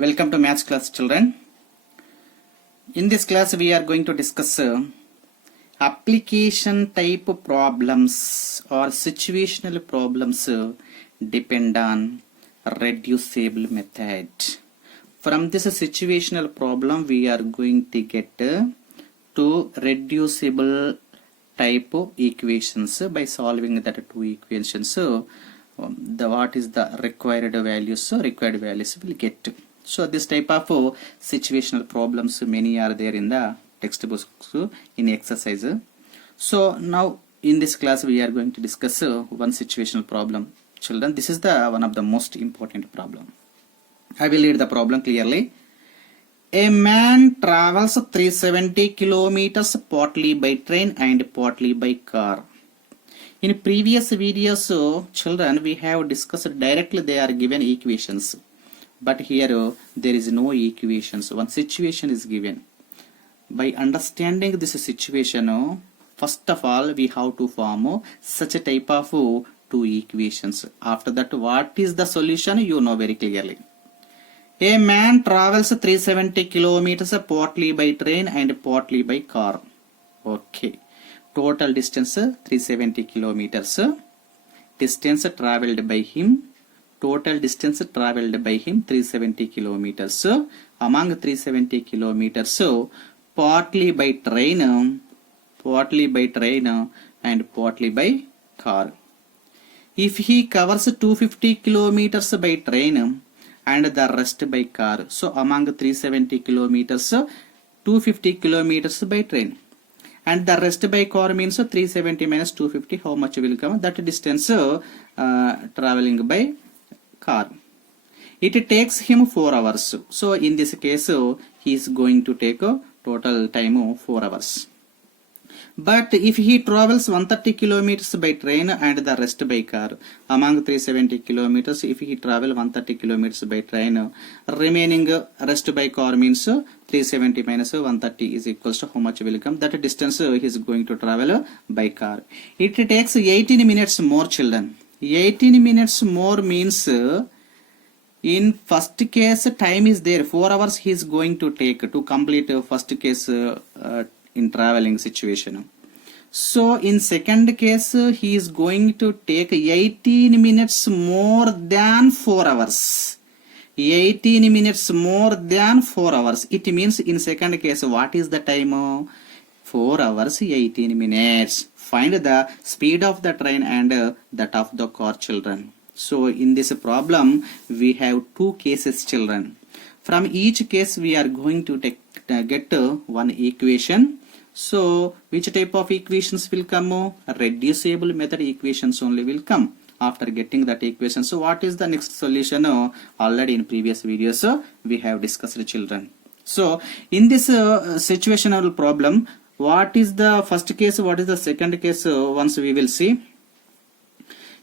Welcome to Maths class, children. In this class we are going to discuss application type problems or situational problems depend on reducible method. From this situational problem we are going to get two reducible type of equations by solving that two equations. What is the required values? Required values will get. So this type of situational problems many are there in the textbooks in exercise. So now in this class we are going to discuss one situational problem. Children, this is the one of the most important problem. I will read the problem clearly. A man travels 370 kilometers partly by train and partly by car. In previous videos, children, we have discussed directly they are given equations. But here there is no equations. One situation is given. By understanding this situation, first of all we have to form such a type of two equations. After that, what is the solution, you know very clearly. A man travels 370 kilometers partly by train and partly by car. Okay. Total distance 370 kilometers. Distance traveled by him. Total distance traveled by him 370 kilometers. Among 370 kilometers, partly by train and partly by car. If he covers 250 kilometers by train and the rest by car, so among 370 kilometers, 250 kilometers by train. And the rest by car means 370 minus 250, how much will come? That distance traveling by car. It takes him 4 hours. So in this case, he is going to take a total time of 4 hours. But if he travels 130 kilometers by train and the rest by car, among 370 kilometers, if he travel 130 kilometers by train, remaining rest by car means 370 minus 130 is equals to how much will come? That distance he is going to travel by car. It takes 18 minutes more, children. 18 minutes more means in first case time is there, 4 hours he is going to take to complete first case in traveling situation. So in second case he is going to take 18 minutes more than 4 hours. 18 minutes more than 4 hours. It means in second case what is the time? 4 hours 18 minutes. Find the speed of the train and that of the car, children. So in this problem we have two cases, children. From each case we are going to get one equation. So which type of equations will come? Reducible method equations only will come after getting that equation. So what is the next solution? Already in previous videos we have discussed, children. So in this situational problem, what is the first case, what is the second case? Once we will see.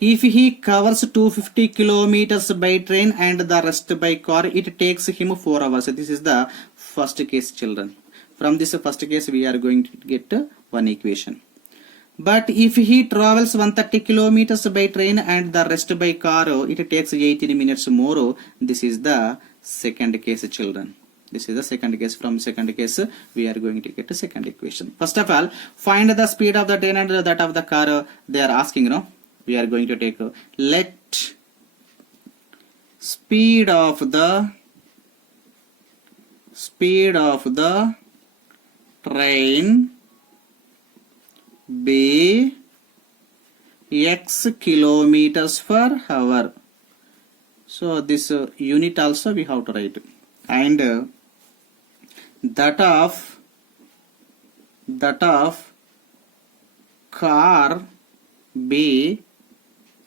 If he covers 250 kilometers by train and the rest by car, it takes him 4 hours. This is the first case, children. From this first case we are going to get one equation. But if he travels 130 kilometers by train and the rest by car, it takes 18 minutes more. This is the second case, children. This is the second case. From second case we are going to get a second equation. First of all, find the speed of the train and that of the car. They are asking, we are going to take let speed of the train be x kilometers per hour. So this unit also we have to write. And that of car be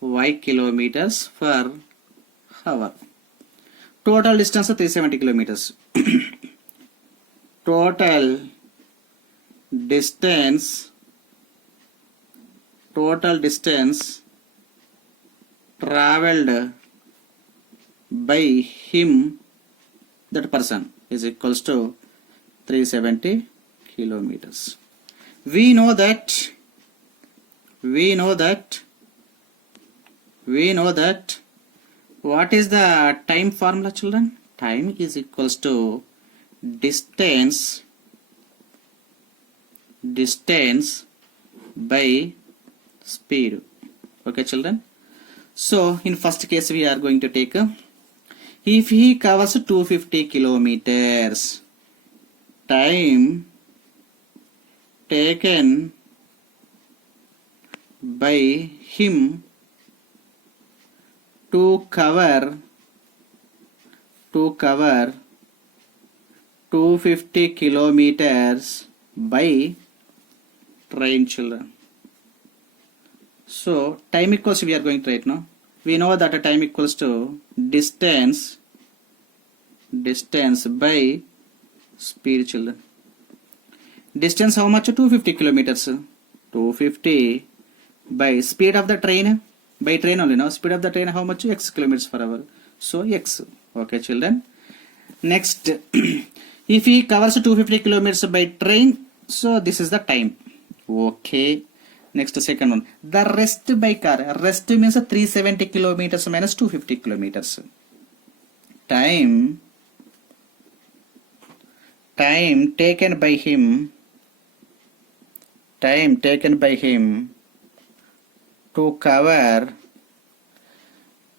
y kilometers per hour. Total distance 370 kilometers. Total distance traveled by him, that person, is equals to 370 kilometers. We know that what is the time formula, children? time is equals to distance by speed. Okay children, so in first case we are going to take if he covers 250 kilometers, time taken by him to cover 250 kilometers by train children. So time equals, we are going to write now. We know that time equals to distance by speed children. Distance how much? 250 kilometers. 250 by speed of the train. By train only now. Speed of the train how much? X kilometers per hour. So X. Okay children. Next, if he covers 250 kilometers by train, so this is the time. Okay. Next, second one. The rest by car. Rest means 370 kilometers minus 250 kilometers. Time taken by him. Time taken by him to cover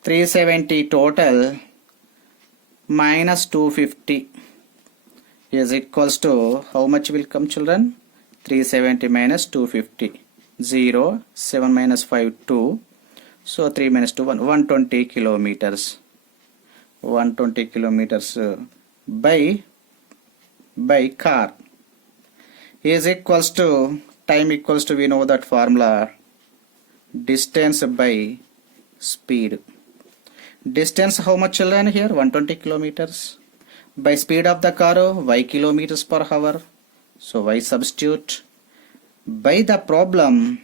370 total minus 250 is equals to how much will come children? 370 minus 250. 0, 7 minus 5, 2. So 3 minus 2, 1. 120 kilometers. 120 kilometers by car is equals to, time equals to, we know that formula, distance by speed. Distance how much children here? 120 kilometers. By speed of the car, y kilometers per hour. So y substitute. By the problem,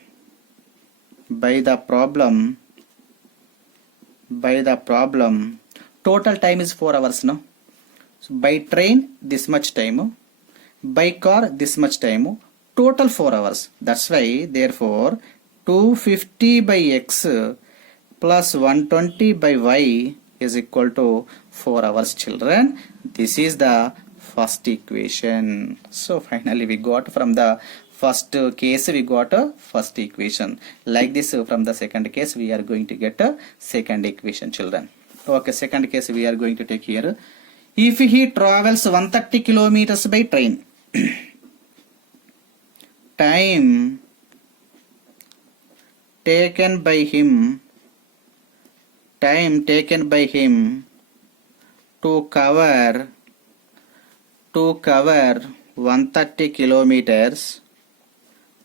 total time is 4 hours no. So by train this much time, by car this much time, total 4 hours. That's why therefore 250 by x plus 120 by y is equal to 4 hours children. This is the first equation. So finally we got from the first case we got a first equation. Like this from the second case we are going to get a second equation children. Okay, second case we are going to take here. If he travels 130 kilometers by train, time taken by him to cover 130 kilometers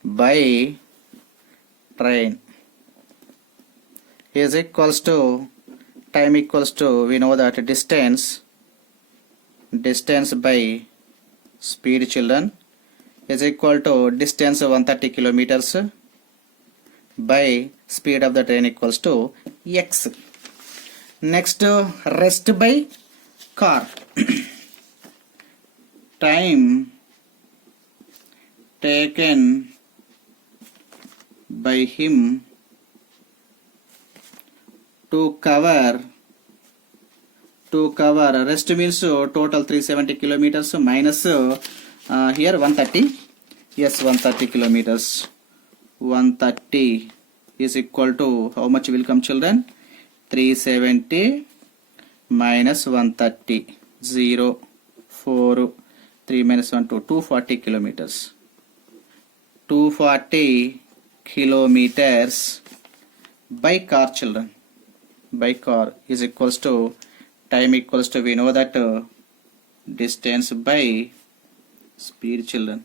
by train is equals to, time equals to, we know that distance by speed children is equal to distance 130 kilometers by speed of the train equals to x. Next, rest by car. Time taken by him to cover, rest means total 370 kilometers minus here 130, yes 130 kilometers. 130 is equal to how much will come children? 370 minus 130, 0, 4, 3 minus 1, 2, 240 kilometers. 240 kilometers by car children. By car is equals to, time equals to, we know that distance by speed children.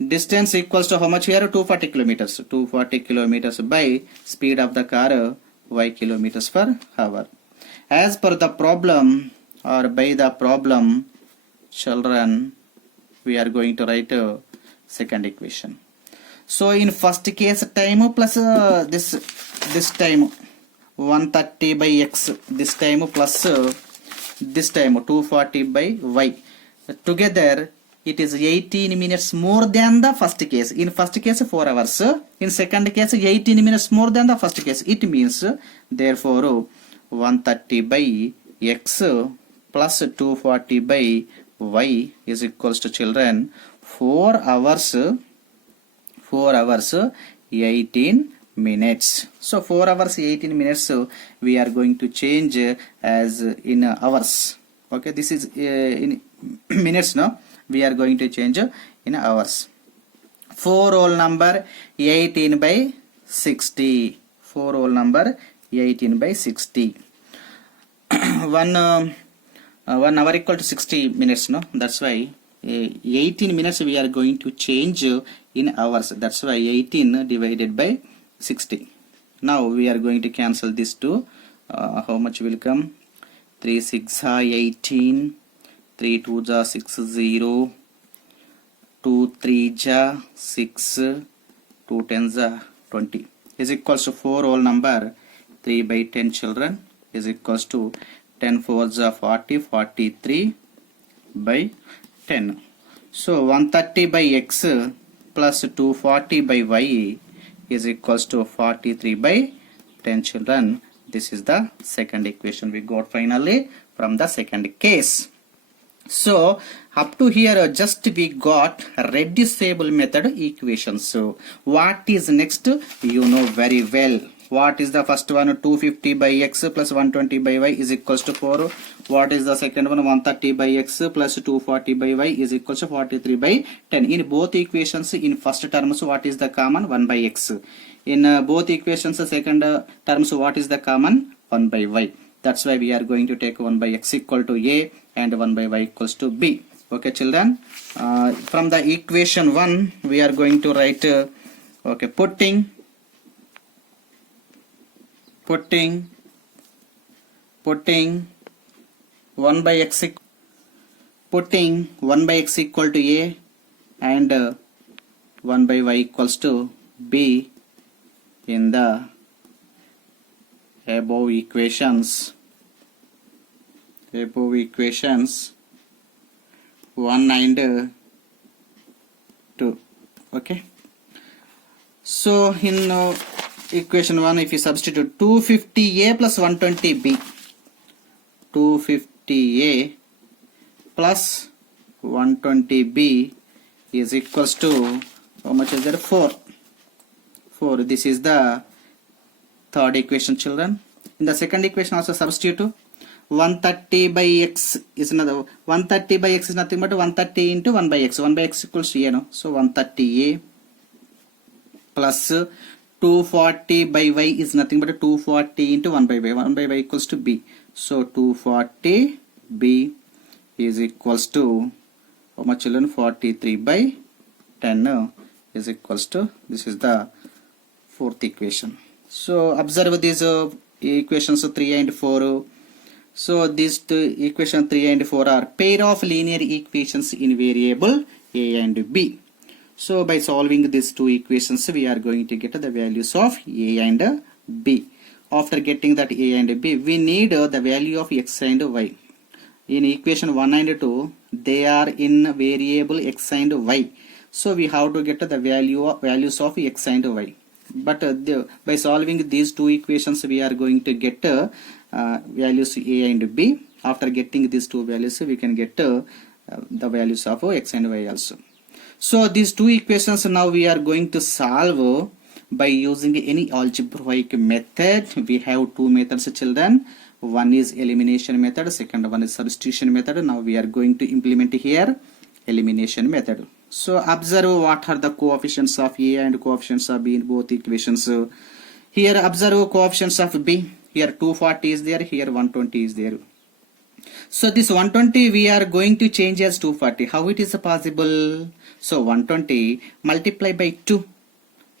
Distance equals to how much here? 240 kilometers. 240 kilometers by speed of the car y kilometers per hour. As per the problem or by the problem children, we are going to write second equation. So in first case time plus this time 130 by x, this time plus this time 240 by y, together it is 18 minutes more than the first case. In first case 4 hours, in second case 18 minutes more than the first case. It means therefore 130 by x plus 240 by y is equals to children 4 hours 18 minutes. So 4 hours 18 minutes we are going to change as in hours. Okay, this is in minutes now, we are going to change in hours. 4 whole number 18 by 60. 4 whole number 18 by 60. 1 hour equal to 60 minutes, no? That's why 18 minutes we are going to change in hours. That's why 18 divided by 60. Now we are going to cancel this two. How much will come? 3 6 are 18, 3 2 are 6 0, 2 3 are 6, 2 10 are 20 is equals to 4 whole number 3 by 10 children is equals to 10 4s are 40, 43 by 10. So 130 by x plus 240 by y is equals to 43 by 10 children. This is the second equation we got finally from the second case. So up to here just we got reducible method equations. So what is next, you know very well. What is the first one? 250 by x plus 120 by y is equals to 4. What is the second one? 130 by x plus 240 by y is equals to 43 by 10. In both equations, in first terms what is the common? 1 by x. In both equations second terms what is the common? 1 by y. That's why we are going to take 1 by x equal to a and 1 by y equals to b. Okay children, from the equation 1 we are going to write okay, putting 1 by x equal to a and 1 by y equals to b in the above equations 1 and 2. Okay, so in equation 1 if you substitute 250a plus 120b, 250a plus 120b is equals to how much is there? 4. This is the third equation children. In the second equation also substitute 130 by x is another 130 by x is nothing but 130 into 1 by x. 1 by x equals to a, no? So 130a plus 240 by y is nothing but 240 into 1 by y. 1 by y equals to b. So 240b is equals to how much children? 43 by 10 is equals to, this is the fourth equation. So observe these equations 3 and 4. So these two equation 3 and 4 are pair of linear equations in variable a and b. So by solving these two equations we are going to get the values of a and b. After getting that a and b we need the value of x and y. In equation 1 and 2 they are in variable x and y. So we have to get the values of x and y. But by solving these two equations we are going to get values a and b. After getting these two values we can get the values of x and y also. So these two equations now we are going to solve by using any algebraic method. We have two methods children. One is elimination method, second one is substitution method. Now we are going to implement here elimination method. So observe what are the coefficients of a and coefficients of b in both equations. Here observe coefficients of b. Here 240 is there, here 120 is there. So this 120 we are going to change as 240. How it is possible? So 120 multiply by 2,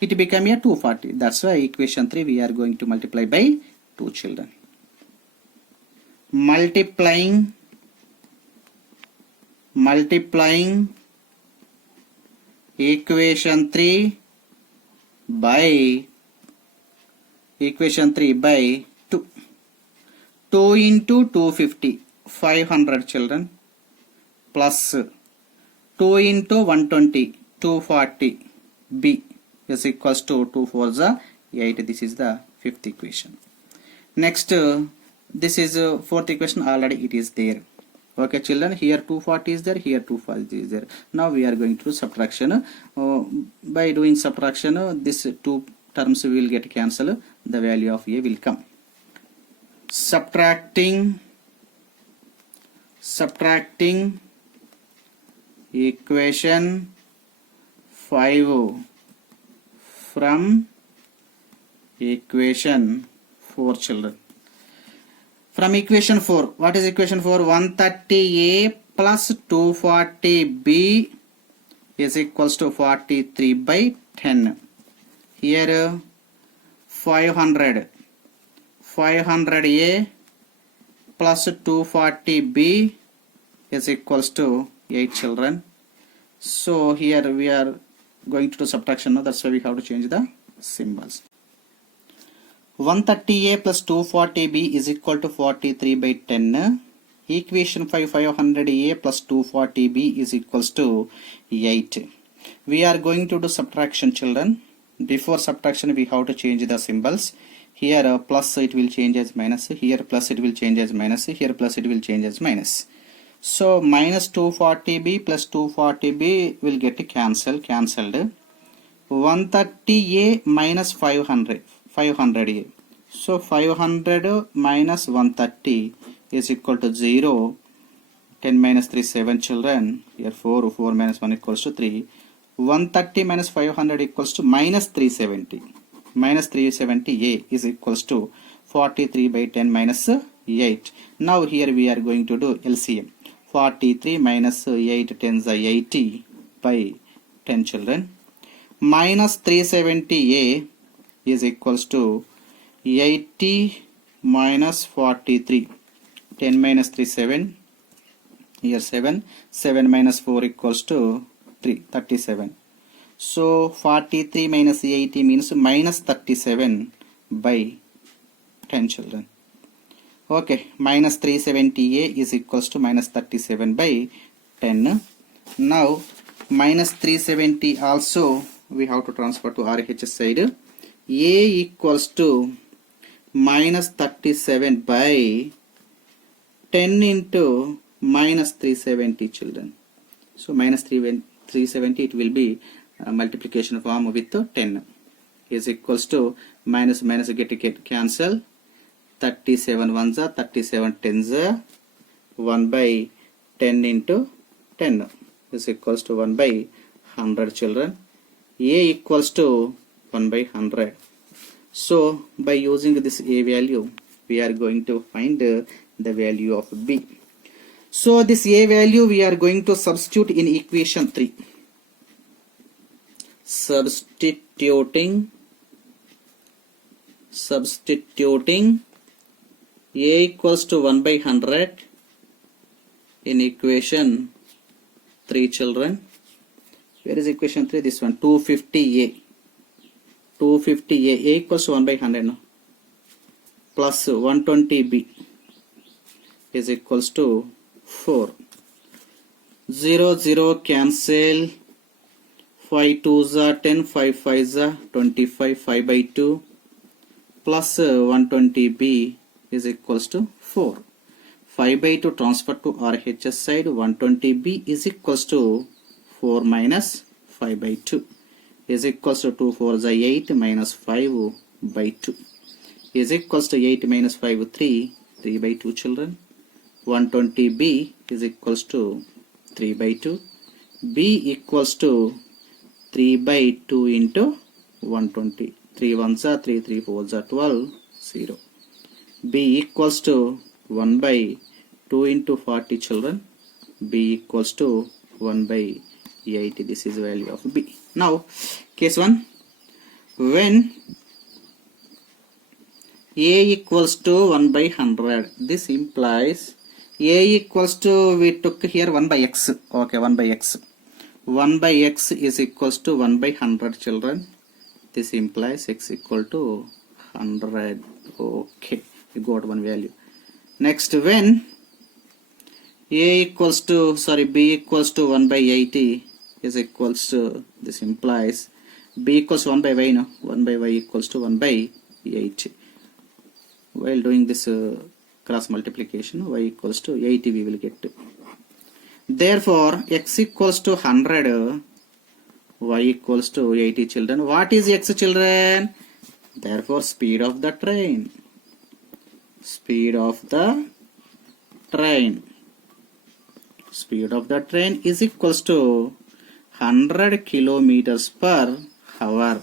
it become a 240. That's why equation 3 we are going to multiply by 2 children. Multiplying equation 3 by 2. 2 into 250, 500 children, plus 2 into 120, 240 b is equals to 2 4s are 8. This is the fifth equation. Next this is fourth equation, already it is there. Okay children, here 240 is there, here 240 is there. Now we are going to do subtraction. By doing subtraction, this two terms will get cancelled, the value of a will come. Subtracting equation 5 from equation 4 children. From equation 4, what is equation 4? 130a plus 240b is equals to 43 by 10. Here 500a plus 240b is equals to 8 children. So here we are going to do subtraction now, that's why we have to change the symbols. 130a plus 240b is equal to 43 by 10. Equation 5, 500a plus 240b is equals to 8. We are going to do subtraction children. Before subtraction we have to change the symbols. Here plus it will change as minus, here plus it will change as minus, here plus it will change as minus. So minus 240b plus 240b will get cancelled. 130a minus 500a. So 500 minus 130 is equal to 0. 10 minus 3 7 children. Here 4 minus 1 equals to 3. 130 minus 500 equals to minus 370. Minus 370a is equals to 43 by 10 minus 8. Now here we are going to do LCM. 43 minus 8 tens are 80 by 10 children. Minus 370a is equals to 80 minus 43. 10 minus 3 7. Here 7. 7 minus 4 equals to 3. 37. So 43 minus 80 means minus 37 by 10 children. Okay, minus 370a is equals to minus 37 by 10. Now minus 370 also we have to transfer to RHS side. A equals to minus 37 by 10 into minus 370 children. So minus 370 it will be multiplication form with 10 is equals to minus get cancel. 37 ones are 37 tens are 1 by 10 into 10 is equals to 1 by 100 children. A equals to 1 by 100. So by using this A value we are going to find the value of B. So this A value we are going to substitute in equation 3. Substituting A equals to 1 by 100 in equation 3 children. Where is equation 3? This one, 250a. 250a, A equals to 1 by 100 no? Plus 120b is equals to 4. 0 0 cancel. 5 2s are 10, 5 5s are 25, 5 by 2 plus 120b is equals to 4. 5 by 2 transfer to RHS side. 120b is equals to 4 minus 5 by 2 is equals to 2 4 is 8 minus 5 by 2 is equals to 8 minus 5 3 by 2 children. 120b is equals to 3 by 2. B equals to 3 by 2 into 120. 3 1s are 3, 3 4s are 12, 0. B equals to 1 by 2 into 40 children. B equals to 1 by 80. This is the value of B. Now, case 1. When A equals to 1 by 100, this implies A equals to, we took here 1 by x. Okay, 1 by x. 1 by x is equals to 1 by 100 children. This implies x equal to 100. Okay, we got one value. Next, when B equals to 1 by 80 is equals to, this implies B equals 1 by y, no? 1 by y equals to 1 by 80. While doing this cross multiplication, y equals to 80 we will get to. Therefore, x equals to 100, y equals to 80 children. What is x children? Therefore, speed of the train. Speed of the train. Speed of the train is equals to 100 kilometers per hour.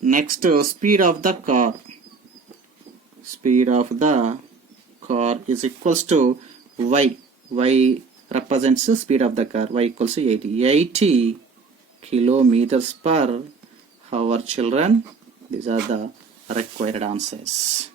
Next, speed of the car. Speed of the car is equals to y. Y represents the speed of the car. Y equals to 80. 80 kilometers per hour, children. These are the required answers.